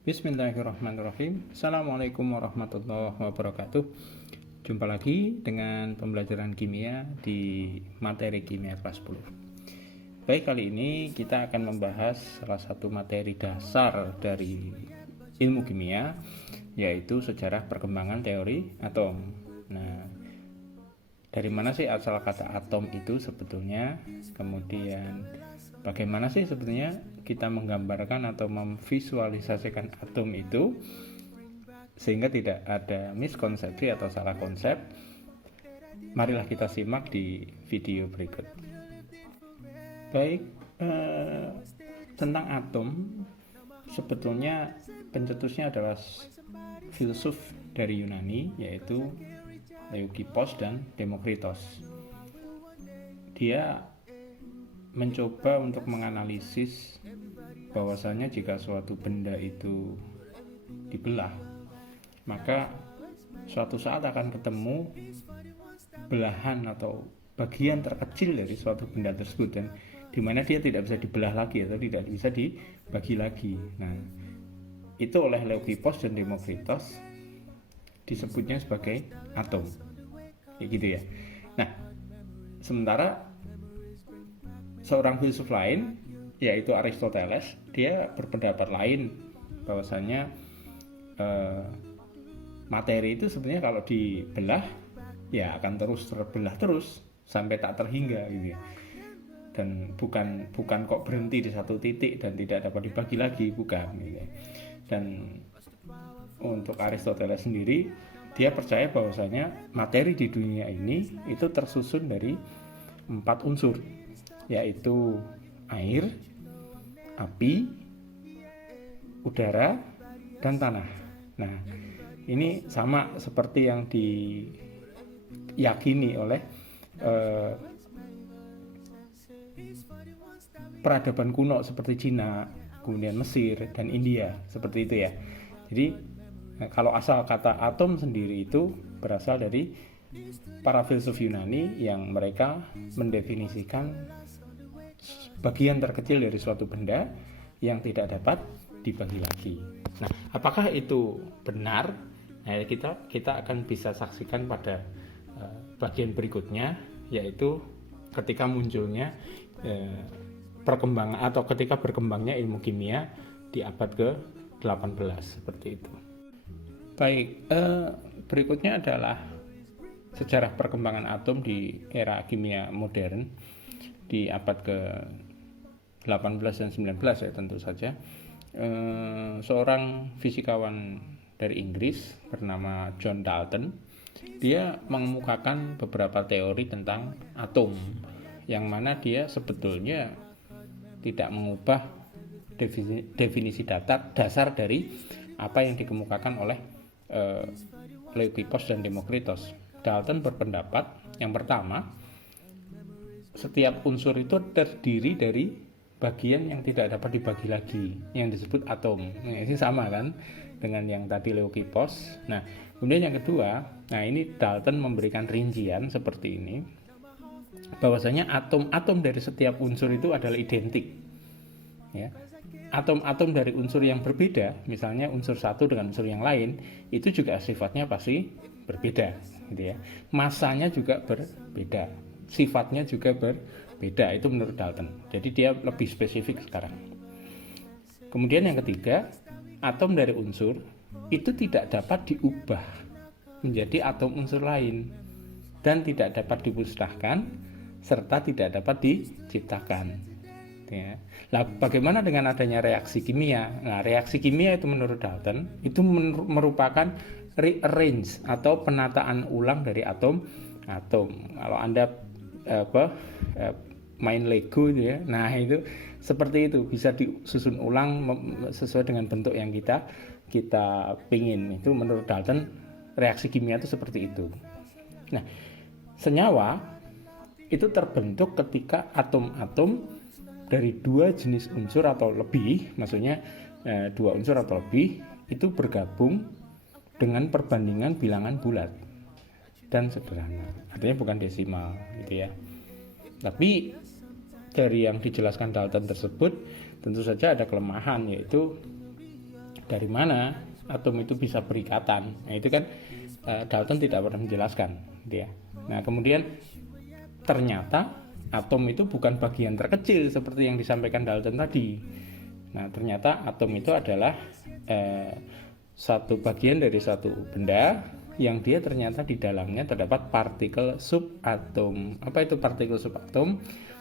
Bismillahirrahmanirrahim. Assalamualaikum warahmatullahi wabarakatuh. Jumpa lagi dengan pembelajaran kimia di materi kimia kelas 10. Baik, kali ini kita akan membahas salah satu materi dasar dari ilmu kimia, yaitu sejarah perkembangan teori atom. Nah, dari mana sih asal kata atom itu sebetulnya? Kemudian bagaimana sih sebetulnya kita menggambarkan atau memvisualisasikan atom itu sehingga tidak ada miskonsepsi atau salah konsep? Marilah kita simak di video berikut. Baik, tentang atom sebetulnya pencetusnya adalah filsuf dari Yunani, yaitu Leukipos dan Demokritos. Dia mencoba untuk menganalisis bahwasanya jika suatu benda itu dibelah, maka suatu saat akan ketemu belahan atau bagian terkecil dari suatu benda tersebut, dan dimana dia tidak bisa dibelah lagi atau tidak bisa dibagi lagi. Nah, itu oleh Leukipos dan Demokritos disebutnya sebagai atom, kayak gitu ya. Nah, sementara seorang filsuf lain, yaitu Aristoteles, dia berpendapat lain bahwasanya materi itu sebenarnya kalau dibelah ya akan terus terbelah terus sampai tak terhingga gitu. Dan bukan kok berhenti di satu titik dan tidak dapat dibagi lagi, bukan gitu. Dan untuk Aristoteles sendiri, dia percaya bahwasanya materi di dunia ini itu tersusun dari 4 unsur, yaitu air, api, udara, dan tanah. Nah, ini sama seperti yang diyakini oleh peradaban kuno seperti Cina, kemudian Mesir, dan India, seperti itu ya. Jadi kalau asal kata atom sendiri itu berasal dari para filsuf Yunani yang mereka mendefinisikan bagian terkecil dari suatu benda yang tidak dapat dibagi lagi. Nah, apakah itu benar? Nah, kita akan bisa saksikan pada bagian berikutnya, yaitu ketika munculnya perkembangan atau ketika berkembangnya ilmu kimia di abad ke-18 seperti itu. Baik, berikutnya adalah sejarah perkembangan atom di era kimia modern di abad ke-18 dan 19 ya tentu saja. Seorang fisikawan dari Inggris bernama John Dalton, dia mengemukakan beberapa teori tentang atom, yang mana dia sebetulnya tidak mengubah definisi dasar dari apa yang dikemukakan oleh Leukipos dan Demokritos. Dalton berpendapat yang pertama, setiap unsur itu terdiri dari bagian yang tidak dapat dibagi lagi, yang disebut atom. Nah, ini sama kan dengan yang tadi Leukipos. Nah, kemudian yang kedua, nah ini Dalton memberikan rincian seperti ini, bahwasanya atom-atom dari setiap unsur itu adalah identik. Ya. Atom-atom dari unsur yang berbeda, misalnya unsur satu dengan unsur yang lain, itu juga sifatnya pasti berbeda, gitu ya. Masanya juga berbeda, sifatnya juga berbeda, itu menurut Dalton. Jadi dia lebih spesifik sekarang. Kemudian yang ketiga, atom dari unsur itu tidak dapat diubah menjadi atom unsur lain dan tidak dapat dimusnahkan serta tidak dapat diciptakan. Ya. Nah, bagaimana dengan adanya reaksi kimia? Nah, reaksi kimia itu menurut Dalton itu merupakan rearrange atau penataan ulang dari atom. Kalau Anda main Lego itu ya, nah itu seperti itu, bisa disusun ulang sesuai dengan bentuk yang kita pingin. Itu menurut Dalton reaksi kimia itu seperti itu. Nah, senyawa itu terbentuk ketika atom-atom dari 2 jenis unsur atau lebih, maksudnya 2 unsur atau lebih itu bergabung dengan perbandingan bilangan bulat dan sederhana, artinya bukan desimal gitu ya. Tapi dari yang dijelaskan Dalton tersebut tentu saja ada kelemahan, yaitu dari mana atom itu bisa berikatan. Nah, itu kan Dalton tidak pernah menjelaskan, gitu ya. Nah, kemudian ternyata atom itu bukan bagian terkecil seperti yang disampaikan Dalton tadi. Nah, ternyata atom itu adalah satu bagian dari satu benda yang dia ternyata di dalamnya terdapat partikel subatom. Apa itu partikel subatom?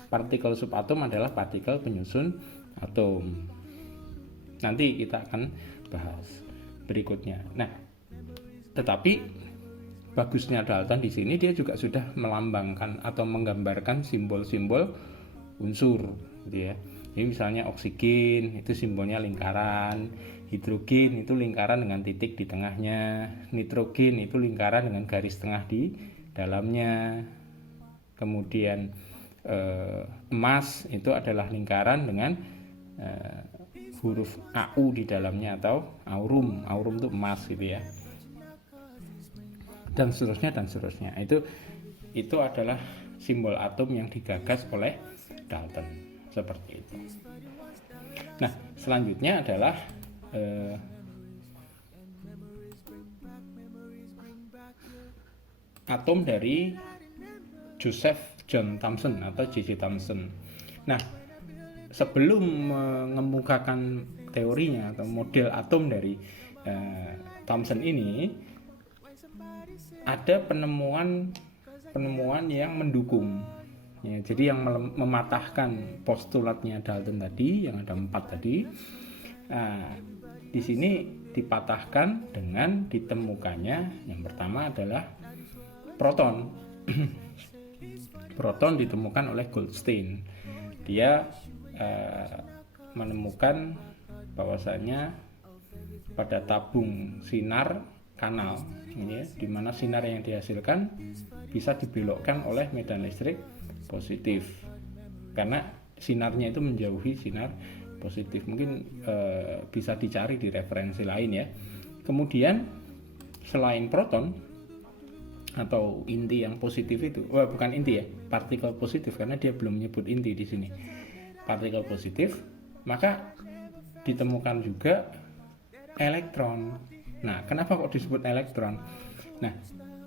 Partikel subatom adalah partikel penyusun atom. Nanti kita akan bahas berikutnya. Nah, tetapi bagusnya Dalton di sini dia juga sudah melambangkan atau menggambarkan simbol-simbol unsur, gitu ya. Jadi misalnya oksigen itu simbolnya lingkaran, hidrogen itu lingkaran dengan titik di tengahnya, nitrogen itu lingkaran dengan garis tengah di dalamnya. Kemudian emas itu adalah lingkaran dengan huruf AU di dalamnya atau aurum. Aurum itu emas, gitu ya. Dan seterusnya dan seterusnya. Itu adalah simbol atom yang digagas oleh Dalton, seperti itu. Nah, selanjutnya adalah atom dari Joseph John Thomson atau J.J. Thomson. Nah, sebelum mengemukakan teorinya atau model atom dari Thomson ini, ada penemuan yang mendukung. Ya, jadi yang mematahkan postulatnya Dalton tadi, yang ada 4 tadi. Nah, di sini dipatahkan dengan ditemukannya yang pertama adalah proton. Proton ditemukan oleh Goldstein. Dia menemukan bahwasanya pada tabung sinar kanal, ya, di mana sinar yang dihasilkan bisa dibelokkan oleh medan listrik positif karena sinarnya itu menjauhi sinar positif. Mungkin bisa dicari di referensi lain, ya. Kemudian selain proton atau inti yang positif itu, bukan inti ya, partikel positif, karena dia belum menyebut inti di sini, partikel positif, maka ditemukan juga elektron. Nah, kenapa kok disebut elektron? Nah,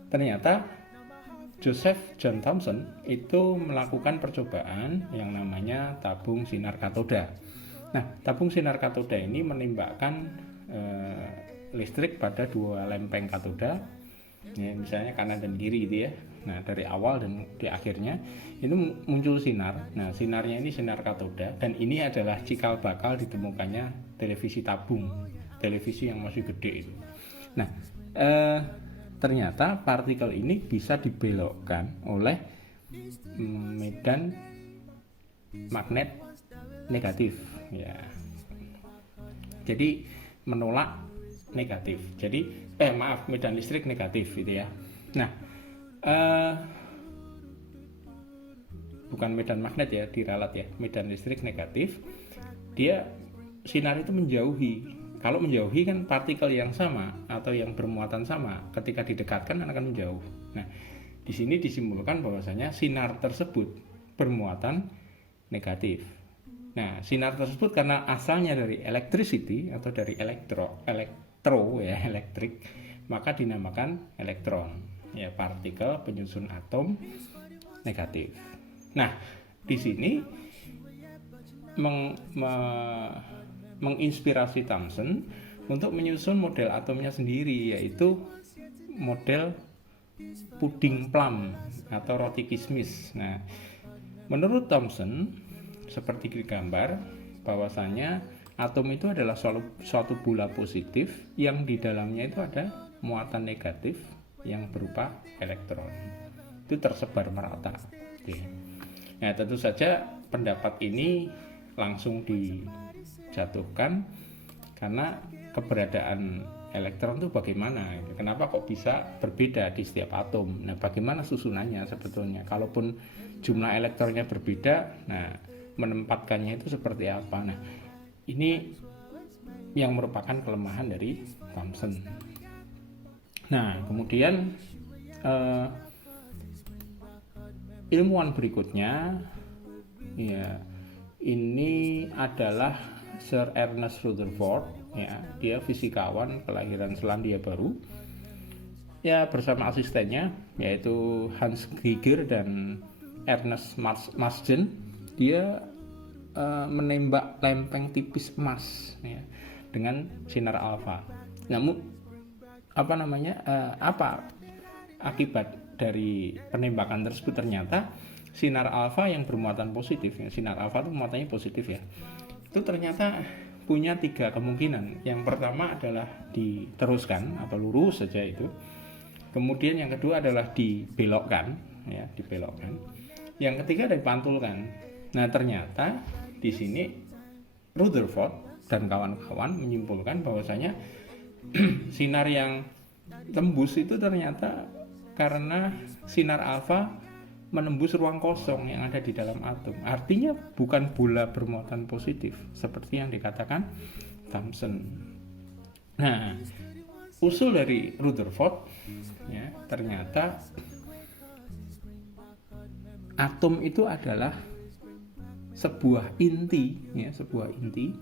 ternyata Joseph John Thomson itu melakukan percobaan yang namanya tabung sinar katoda. Nah, tabung sinar katoda ini menembakkan listrik pada 2 lempeng katoda, ya, misalnya kanan dan kiri, gitu ya. Nah, dari awal dan di akhirnya itu muncul sinar. Nah, sinarnya ini sinar katoda, dan ini adalah cikal bakal ditemukannya televisi tabung, televisi yang masih gede itu. Nah, ternyata partikel ini bisa dibelokkan oleh medan magnet negatif, ya. Jadi menolak negatif. Jadi medan listrik negatif, gitu ya. Nah, bukan medan magnet ya, diralat ya, medan listrik negatif. Dia sinar itu menjauhi. Kalau menjauhi kan partikel yang sama atau yang bermuatan sama, ketika didekatkan akan menjauh. Nah, di sini disimbolkan bahwasanya sinar tersebut bermuatan negatif. Nah, sinar tersebut karena asalnya dari electricity atau dari elektro ya, elektrik, maka dinamakan elektron, ya, partikel penyusun atom negatif. Nah, di sini menginspirasi Thomson untuk menyusun model atomnya sendiri, yaitu model puding plum atau roti kismis. Nah, menurut Thomson, seperti di gambar, bahwasanya atom itu adalah suatu bola positif yang di dalamnya itu ada muatan negatif yang berupa elektron. Itu tersebar merata. Oke. Nah, tentu saja pendapat ini langsung dijatuhkan karena keberadaan elektron itu bagaimana? Kenapa kok bisa berbeda di setiap atom? Nah, bagaimana susunannya sebetulnya? Kalaupun jumlah elektronnya berbeda, nah menempatkannya itu seperti apa? Nah, ini yang merupakan kelemahan dari Thomson. Nah, kemudian ilmuwan berikutnya, ya, ini adalah Sir Ernest Rutherford ya, dia fisikawan kelahiran Selandia Baru. Ya, bersama asistennya yaitu Hans Geiger dan Ernest Marsden, dia menembak lempeng tipis emas ya, dengan sinar alfa. Namun apa akibat dari penembakan tersebut? Ternyata sinar alfa yang bermuatan positif, ya, sinar alfa itu muatannya positif ya, itu ternyata punya 3 kemungkinan. Yang pertama adalah diteruskan atau lurus saja itu. Kemudian yang kedua adalah dibelokkan, ya, dibelokkan. Yang ketiga dipantulkan. Nah, ternyata di sini Rutherford dan kawan-kawan menyimpulkan bahwasanya sinar yang tembus itu ternyata karena sinar alfa menembus ruang kosong yang ada di dalam atom. Artinya bukan bola bermuatan positif seperti yang dikatakan Thomson. Nah, usul dari Rutherford ya, ternyata atom itu adalah sebuah inti ya, sebuah inti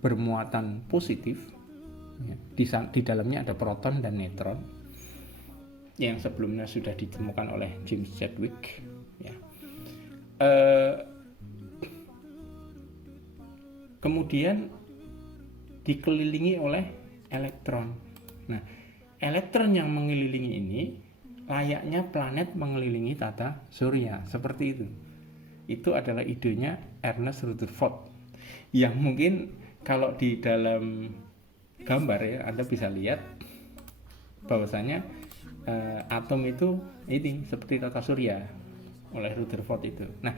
bermuatan positif ya. Di dalamnya ada proton dan neutron yang sebelumnya sudah ditemukan oleh James Chadwick ya. Kemudian dikelilingi oleh elektron. Nah, elektron yang mengelilingi ini layaknya planet mengelilingi tata surya, seperti itu. Itu adalah idenya Ernest Rutherford, yang mungkin kalau di dalam gambar ya Anda bisa lihat bahwasanya atom itu ini seperti tata surya oleh Rutherford itu. Nah,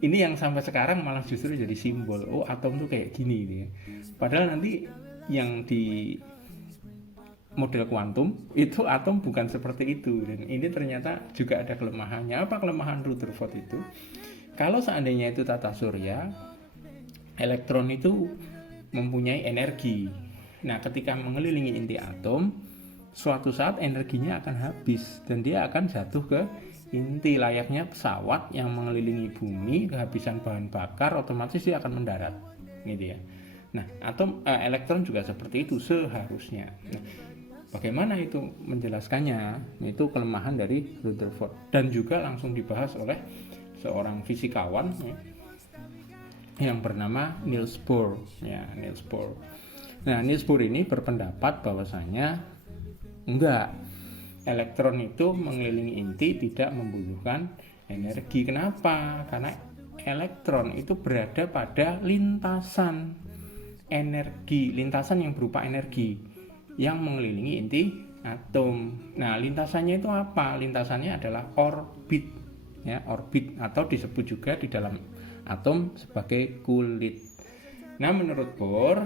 ini yang sampai sekarang malah justru jadi simbol, oh atom tuh kayak gini gitu ya. Padahal nanti yang di model kuantum itu atom bukan seperti itu, dan ini ternyata juga ada kelemahannya. Apa kelemahan Rutherford itu? Kalau seandainya itu tata surya, elektron itu mempunyai energi. Nah, ketika mengelilingi inti atom, suatu saat energinya akan habis dan dia akan jatuh ke inti, layaknya pesawat yang mengelilingi bumi, kehabisan bahan bakar, otomatis dia akan mendarat, gitu ya. Nah, elektron juga seperti itu seharusnya. Nah, bagaimana itu menjelaskannya? Itu kelemahan dari Rutherford dan juga langsung dibahas oleh seorang fisikawan ya, yang bernama Niels Bohr ya, Niels Bohr. Nah, Niels Bohr ini berpendapat bahwasanya enggak, elektron itu mengelilingi inti tidak membutuhkan energi. Kenapa? Karena elektron itu berada pada lintasan energi, lintasan yang berupa energi yang mengelilingi inti atom. Nah, lintasannya itu apa? Lintasannya adalah orbit ya, orbit, atau disebut juga di dalam atom sebagai kulit. Nah, menurut Bohr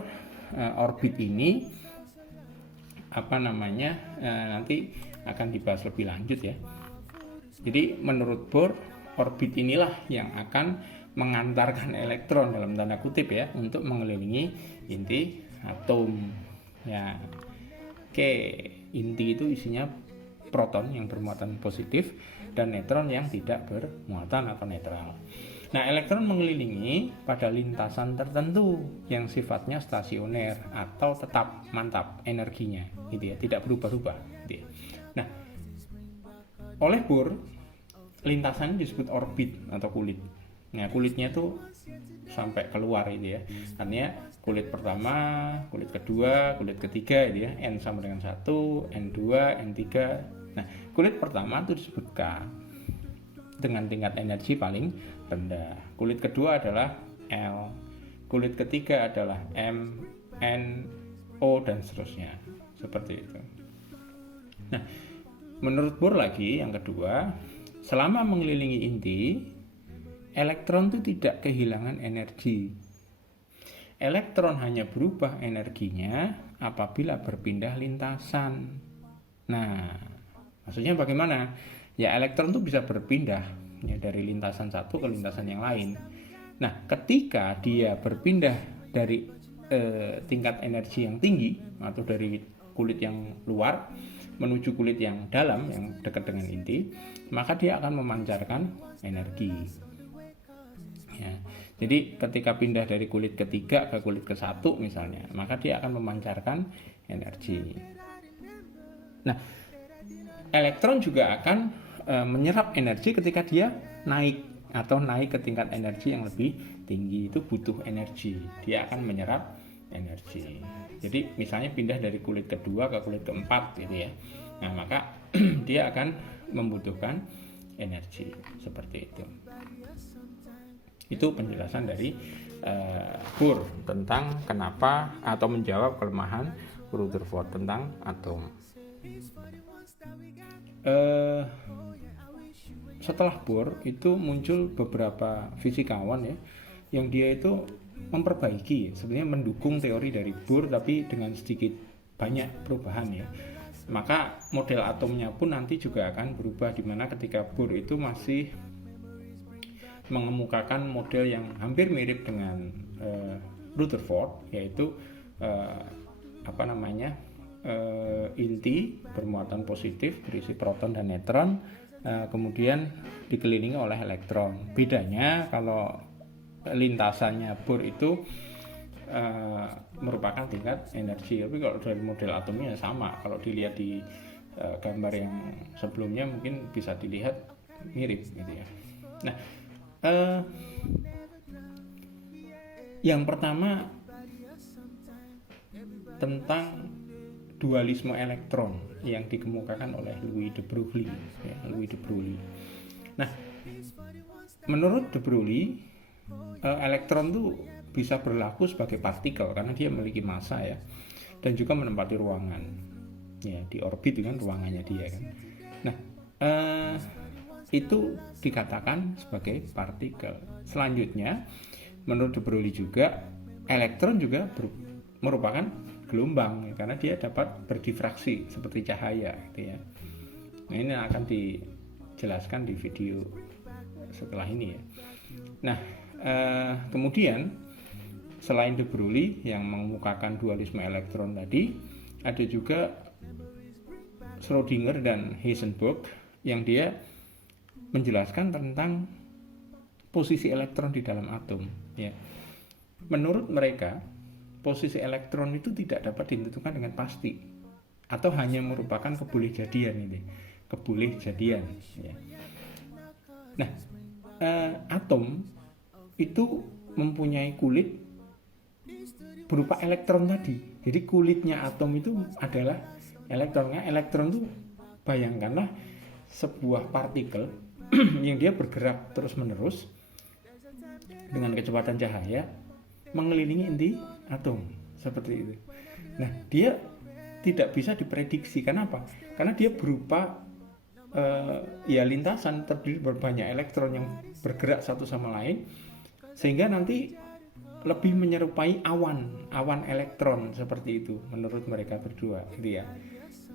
orbit ini nanti akan dibahas lebih lanjut ya. Jadi menurut Bohr orbit inilah yang akan mengantarkan elektron dalam tanda kutip ya untuk mengelilingi inti atom ya. Oke, inti itu isinya proton yang bermuatan positif dan neutron yang tidak bermuatan atau netral. Nah, elektron mengelilingi pada lintasan tertentu yang sifatnya stasioner atau tetap mantap energinya, gitu ya, tidak berubah-ubah. Gitu ya. Nah, oleh Bohr lintasan disebut orbit atau kulit. Nah, kulitnya itu sampai keluar itu ya. Artinya kulit pertama, kulit kedua, kulit ketiga itu ya. N sama dengan 1, N2, N3. Nah, kulit pertama itu disebut K dengan tingkat energi paling rendah. Kulit kedua adalah L. Kulit ketiga adalah M, N, O dan seterusnya. Seperti itu. Nah, menurut Bohr lagi yang kedua, selama mengelilingi inti, elektron itu tidak kehilangan energi. Elektron hanya berubah energinya apabila berpindah lintasan. Nah, maksudnya bagaimana? Ya, elektron itu bisa berpindah ya, dari lintasan satu ke lintasan yang lain. Nah, ketika dia berpindah dari tingkat energi yang tinggi atau dari kulit yang luar menuju kulit yang dalam yang dekat dengan inti, maka dia akan memancarkan energi. Ya. Jadi ketika pindah dari kulit ketiga ke kulit ke-1 misalnya, maka dia akan memancarkan energi. Nah, elektron juga akan menyerap energi ketika dia naik atau naik ke tingkat energi yang lebih tinggi. Itu butuh energi, dia akan menyerap energi. Jadi misalnya pindah dari kulit kedua ke kulit keempat gitu ya, nah maka dia akan membutuhkan energi seperti itu. Itu penjelasan dari Bohr tentang kenapa atau menjawab kelemahan Rutherford tentang atom. Setelah Bohr itu muncul beberapa fisikawan ya, yang dia itu memperbaiki, sebenarnya mendukung teori dari Bohr tapi dengan sedikit banyak perubahan ya. Maka model atomnya pun nanti juga akan berubah, dimana ketika Bohr itu masih mengemukakan model yang hampir mirip dengan Rutherford, yaitu inti bermuatan positif berisi proton dan neutron, kemudian dikelilingi oleh elektron. Bedanya kalau lintasannya Bohr itu merupakan tingkat energi, tapi kalau dari model atomnya sama. Kalau dilihat di gambar yang sebelumnya mungkin bisa dilihat mirip gitu ya. Nah, yang pertama tentang dualisme elektron yang dikemukakan oleh Louis de Broglie ya, Nah, menurut de Broglie, elektron itu bisa berlaku sebagai partikel karena dia memiliki massa ya, dan juga menempati ruangan ya, di orbit kan ruangannya dia kan. Nah, itu dikatakan sebagai partikel. Selanjutnya, menurut de Broglie juga, elektron juga merupakan gelombang ya, karena dia dapat berdifraksi seperti cahaya gitu ya. Nah, ini akan dijelaskan di video setelah ini ya. Nah, kemudian selain de Broglie yang mengemukakan dualisme elektron tadi, ada juga Schrödinger dan Heisenberg yang dia menjelaskan tentang posisi elektron di dalam atom ya. Menurut mereka, posisi elektron itu tidak dapat ditentukan dengan pasti atau hanya merupakan kebolehjadian ya. Nah, atom itu mempunyai kulit berupa elektron tadi. Jadi kulitnya atom itu adalah elektronnya. Elektron itu bayangkanlah sebuah partikel yang dia bergerak terus-menerus dengan kecepatan cahaya mengelilingi inti atom seperti itu. Nah, dia tidak bisa diprediksi. Kenapa? Karena dia berupa lintasan terdiri berbanyak elektron yang bergerak satu sama lain, sehingga nanti lebih menyerupai awan elektron seperti itu menurut mereka berdua gitu ya.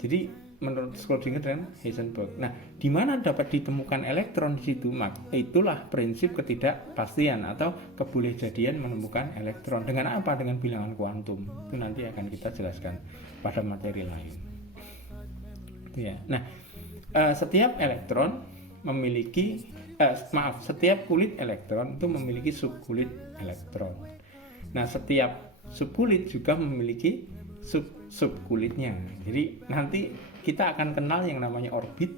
Jadi menurut Schrödinger dan Heisenberg. Nah, di mana dapat ditemukan elektron di situ? Itulah prinsip ketidakpastian atau kebolehjadian menemukan elektron. Dengan apa? Dengan bilangan kuantum. Itu nanti akan kita jelaskan pada materi lain. Ya. Nah, setiap elektron memiliki setiap kulit elektron itu memiliki subkulit elektron. Nah, setiap subkulit juga memiliki subkulitnya. Jadi nanti kita akan kenal yang namanya orbit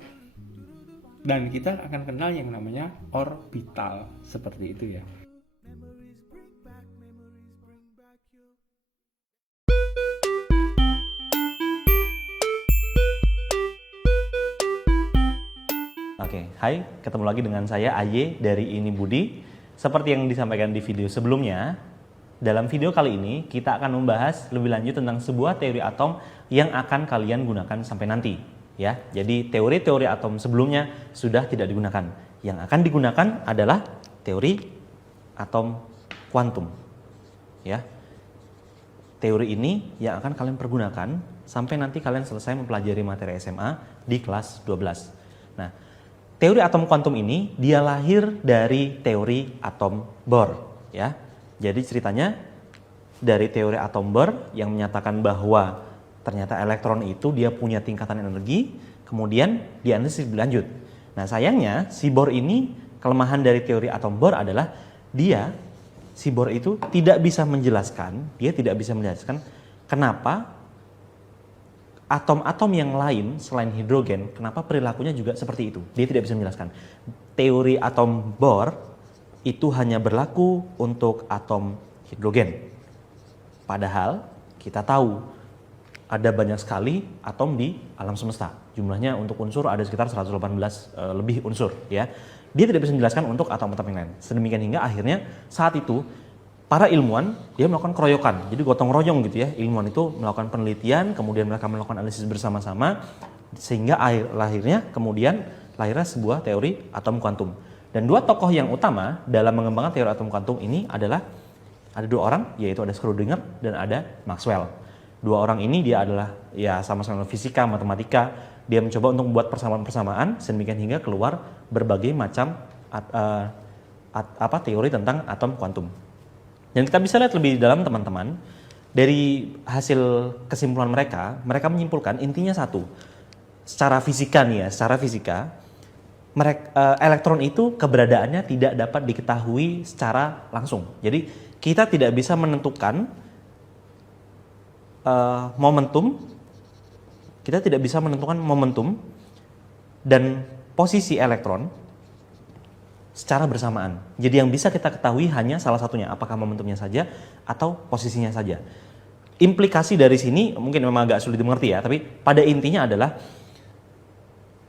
dan kita akan kenal yang namanya orbital seperti itu ya. Oke, hai, ketemu lagi dengan saya Aye dari Ini Budi. Seperti yang disampaikan di video sebelumnya, dalam video kali ini kita akan membahas lebih lanjut tentang sebuah teori atom yang akan kalian gunakan sampai nanti. Ya, jadi teori-teori atom sebelumnya sudah tidak digunakan. Yang akan digunakan adalah teori atom kuantum. Ya, teori ini yang akan kalian pergunakan sampai nanti kalian selesai mempelajari materi SMA di kelas 12. Nah, teori atom kuantum ini dia lahir dari teori atom Bohr, ya. Jadi ceritanya dari teori atom Bohr yang menyatakan bahwa ternyata elektron itu dia punya tingkatan energi, kemudian dianalisis lebih lanjut. Nah, sayangnya si Bohr ini, kelemahan dari teori atom Bohr adalah dia si Bohr itu tidak bisa menjelaskan kenapa atom-atom yang lain selain hidrogen, kenapa perilakunya juga seperti itu. Dia tidak bisa menjelaskan. Teori atom Bohr itu hanya berlaku untuk atom hidrogen. Padahal kita tahu ada banyak sekali atom di alam semesta. Jumlahnya untuk unsur ada sekitar 118 lebih unsur ya. Dia tidak bisa menjelaskan untuk atom-atom yang lain. Sedemikian hingga akhirnya saat itu para ilmuwan dia melakukan keroyokan. Jadi gotong royong gitu ya. Ilmuwan itu melakukan penelitian, kemudian mereka melakukan analisis bersama-sama sehingga lahirnya sebuah teori atom kuantum. Dan dua tokoh yang utama dalam mengembangkan teori atom kuantum ini adalah ada dua orang, yaitu ada Schrödinger dan ada Maxwell. Dua orang ini dia adalah ya sama-sama fisika, matematika. Dia mencoba untuk membuat persamaan-persamaan sedemikian hingga keluar berbagai macam teori tentang atom kuantum. Dan kita bisa lihat lebih dalam teman-teman, dari hasil kesimpulan mereka menyimpulkan intinya satu. Secara fisika, elektron itu keberadaannya tidak dapat diketahui secara langsung. Jadi kita tidak bisa menentukan momentum dan posisi elektron secara bersamaan. Jadi yang bisa kita ketahui hanya salah satunya, apakah momentumnya saja atau posisinya saja. Implikasi dari sini mungkin memang agak sulit dimengerti ya, tapi pada intinya adalah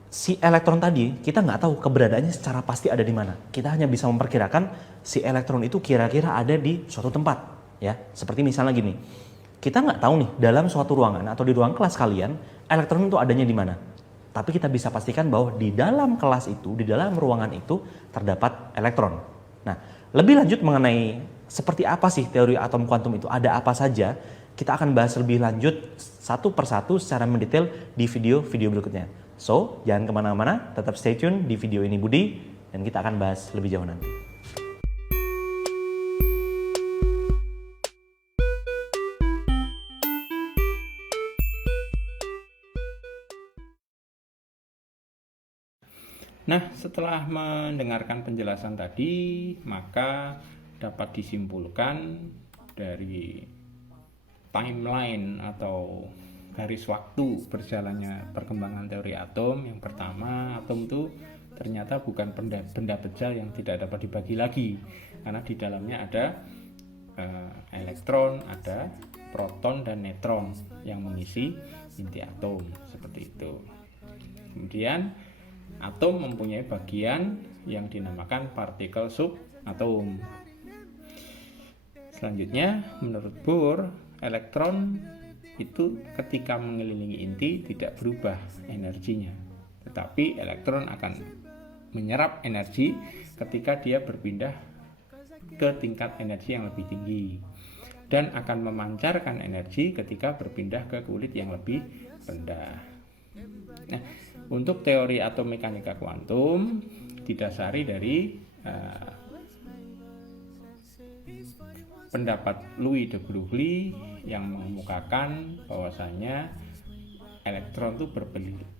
si elektron tadi kita nggak tahu keberadaannya secara pasti ada di mana. Kita hanya bisa memperkirakan si elektron itu kira-kira ada di suatu tempat, ya. Seperti misalnya gini, kita nggak tahu nih dalam suatu ruangan atau di ruang kelas kalian elektron itu adanya di mana. Tapi kita bisa pastikan bahwa di dalam kelas itu, di dalam ruangan itu terdapat elektron. Nah, lebih lanjut mengenai seperti apa sih teori atom kuantum itu, ada apa saja, kita akan bahas lebih lanjut satu persatu secara mendetail di video-video berikutnya. So, jangan kemana-mana, tetap stay tune di video ini Budi, dan kita akan bahas lebih jauh nanti. Nah, setelah mendengarkan penjelasan tadi, maka dapat disimpulkan dari timeline atau garis waktu berjalannya perkembangan teori atom. Yang pertama, atom itu ternyata bukan benda bejat yang tidak dapat dibagi lagi, karena di dalamnya ada elektron, ada proton dan neutron yang mengisi inti atom, seperti itu. Kemudian atom mempunyai bagian yang dinamakan partikel subatom. Selanjutnya, menurut Bohr, elektron itu ketika mengelilingi inti tidak berubah energinya, tetapi elektron akan menyerap energi ketika dia berpindah ke tingkat energi yang lebih tinggi, dan akan memancarkan energi ketika berpindah ke kulit yang lebih rendah. Nah, untuk teori atom mekanika kuantum didasari dari pendapat Louis de Broglie yang mengemukakan bahwasanya elektron itu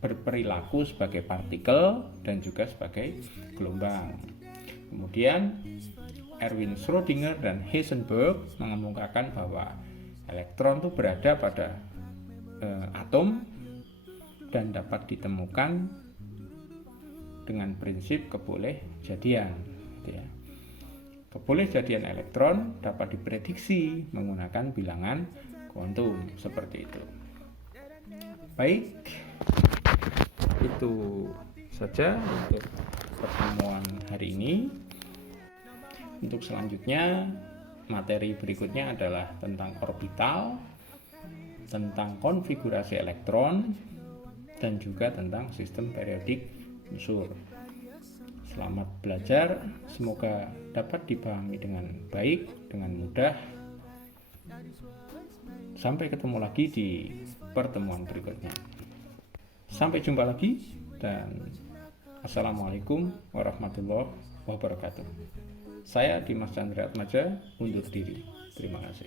berperilaku sebagai partikel dan juga sebagai gelombang. Kemudian Erwin Schrödinger dan Heisenberg mengemukakan bahwa elektron itu berada pada atom dan dapat ditemukan dengan prinsip kebolehjadian, gitu ya. Kebolehjadian elektron dapat diprediksi menggunakan bilangan kuantum, seperti itu. Baik, itu saja untuk pertemuan hari ini. Untuk selanjutnya, materi berikutnya adalah tentang orbital, tentang konfigurasi elektron, dan juga tentang sistem periodik unsur. Selamat belajar, semoga dapat dipahami dengan baik, dengan mudah. Sampai ketemu lagi di pertemuan berikutnya. Sampai jumpa lagi, dan Assalamualaikum warahmatullahi wabarakatuh. Saya Dimas Chandra Atmaja undur diri. Terima kasih.